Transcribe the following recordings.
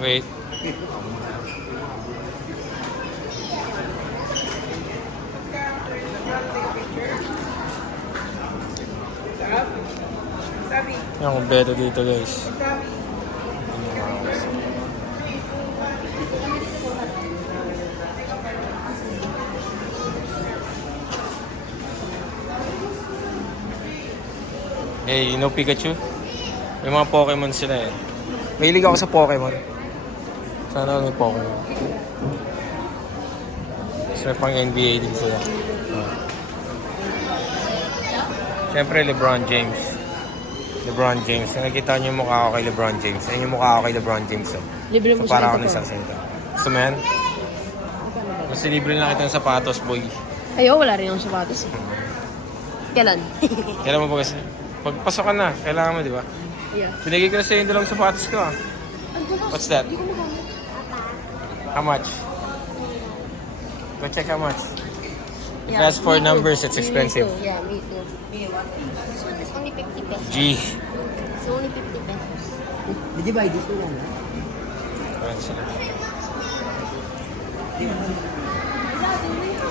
Wait. Yung kumpleto dito guys. Hey, you know Pikachu? May mga Pokemon sila eh. Mahilig ako sa Pokemon. Sana may Pokemon. Tapos may pang NBA din sila. Siyempre, LeBron James. LeBron James. Nakikita niyo yung mukha ko kay LeBron James. Ayun yung mukha ko kay LeBron James. Libre mo So, para ako nagsasalita. Gusto mo yan? Mas libre lang kita ng sapatos, boy. Ayo, wala rin akong sapatos eh. Kailan? Kailan mo ba kasi? Pagpasok ka na, kailangan mo, di ba? Yeah. Binigay ko na sa'yo yung dalawang sapatos ko. What's that? How much? Go check how much. If that's for numbers, it's expensive. Yeah, me too. This one is only 50 pesos. G. It's only 50 pesos. Di ba, dito lang, ha? Ayan sila.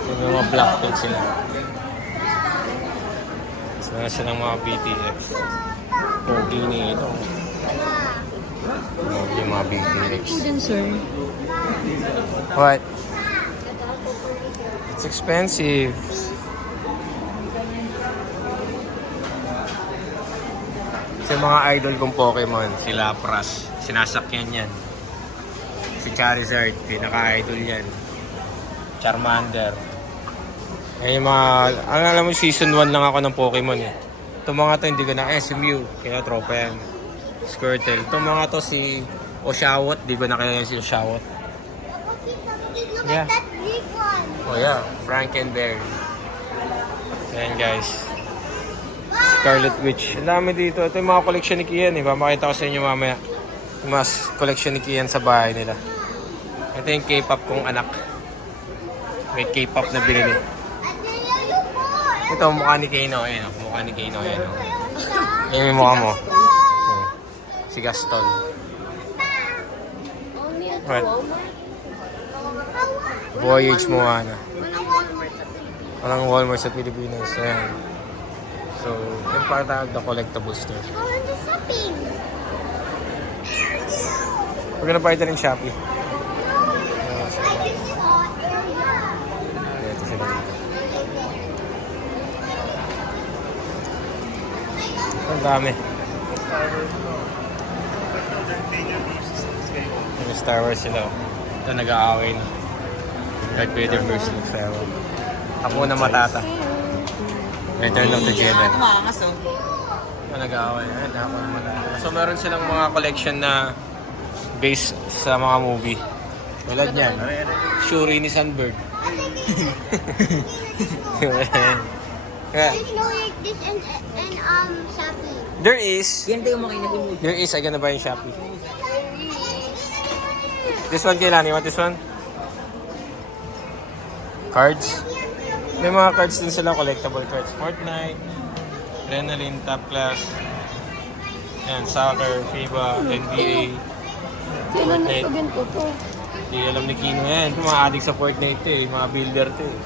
Yung mga black coat sila. Sana silang mga BTX. Pogi ni ito. Yung mga BTX. Then, sir. What? It's expensive. Sa mga idol kong Pokemon, si Lapras, sinasakyan yan. Si Charizard, pinaka-idol yan. Charmander. Eh mga, alam mo, season 1 lang ako ng Pokemon eh. Itong mga to hindi ko na, SMU, kaya tropa yan. Squirtle. Itong mga to si Oshawott, di ko na kaya si Oshawott. Yeah. Oh yeah, Frankenberry. Ayan guys. Scarlet Witch. Ang dami dito. Ito yung mga collection ni Kian eh. Papakita ko sa inyo mamaya. Yung mga collection ni Kian sa bahay nila. Ito yung K-pop kong anak. May K-pop na binili. Ito mukha ni Kano. Ayan o. Mukha ni Kano. Ayan o. Ayan yung mukha mo. Ayan. Si Gaston. Only at What? Walmart? Voyage Moana. Walang Walmart sa Pilipinas. Walang Walmart sa Pilipinas. Ayan. So, yung patawag na collectible store. Go into shopping. We're gonna buy that in Shopee. Ayan sila. Ito sila dito. Ang dami. Yung Star Wars sila. Ito nag-aaway na. Darth Vader versus Luke Skywalker. Ako na Matata. Return of the Jedi. Tumakas, oh. Ito nag-aaway. Ayun, ako na Matata. So meron silang mga collection na based sa mga movie. Tulad niyan. Shuri ni Sunbird. Kaya, This and Shopee. there is. Yan tayo makinig. There is. I gonna buy in Shopee. This one, Kailani. You want this one? Cards? May mga cards din sila, collectible cards. Fortnite, Adrenaline, Top Class, and Soccer, FIBA, NBA, Kailan na Fortnite. ito ganito to? Hindi alam ni Kino yan. Mga addict sa Fortnite to eh. Mga builder to eh.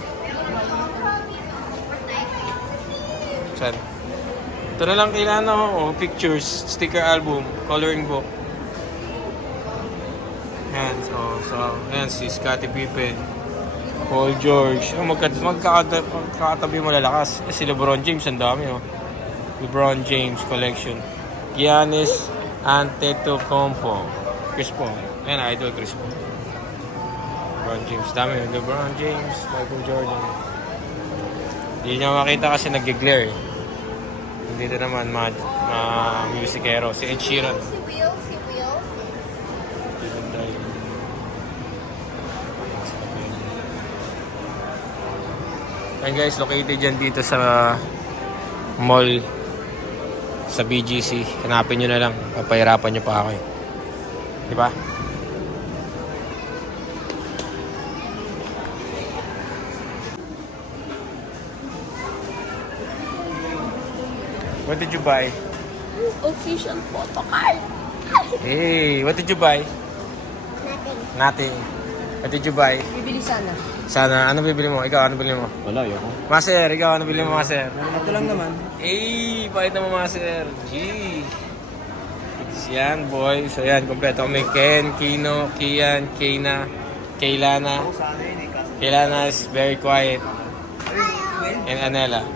Saan? Ito na lang kailangan ako. Oh, pictures, sticker album, coloring book. Yan. So, yan si Scottie Pippen. Paul George. Oh, magkakatabi mo lalakas. Si LeBron James, ang dami oh. LeBron James collection. Giannis Antetokounmpo. Chris Paul. Yan, idol Chris Paul. LeBron James. Dami. LeBron James, Michael Jordan. Hindi niya makita kasi nag-glare eh. Dito naman, mga musicero. Si Ed Sheeran. Si Will? Dito tayo. Ayan guys, located dyan dito sa mall sa BGC. Hanapin nyo na lang. Papahirapan nyo pa ako eh. Diba? What did you buy? Official photo card. Hey, what did you buy? Nothing. Nothing. What did you buy? Bibili sana. Sana, ano bibili mo? Ikaw, ano bibili mo? Wala, ayoko. Master, ikaw, ano bibili mo, Master? Ito lang naman. Pakita mo, Master. G. It's yan, boy. So yan, kompleto kami. Ken, Kino, Kian, Keina, Kaylana. Kaylana is very quiet. And Anela.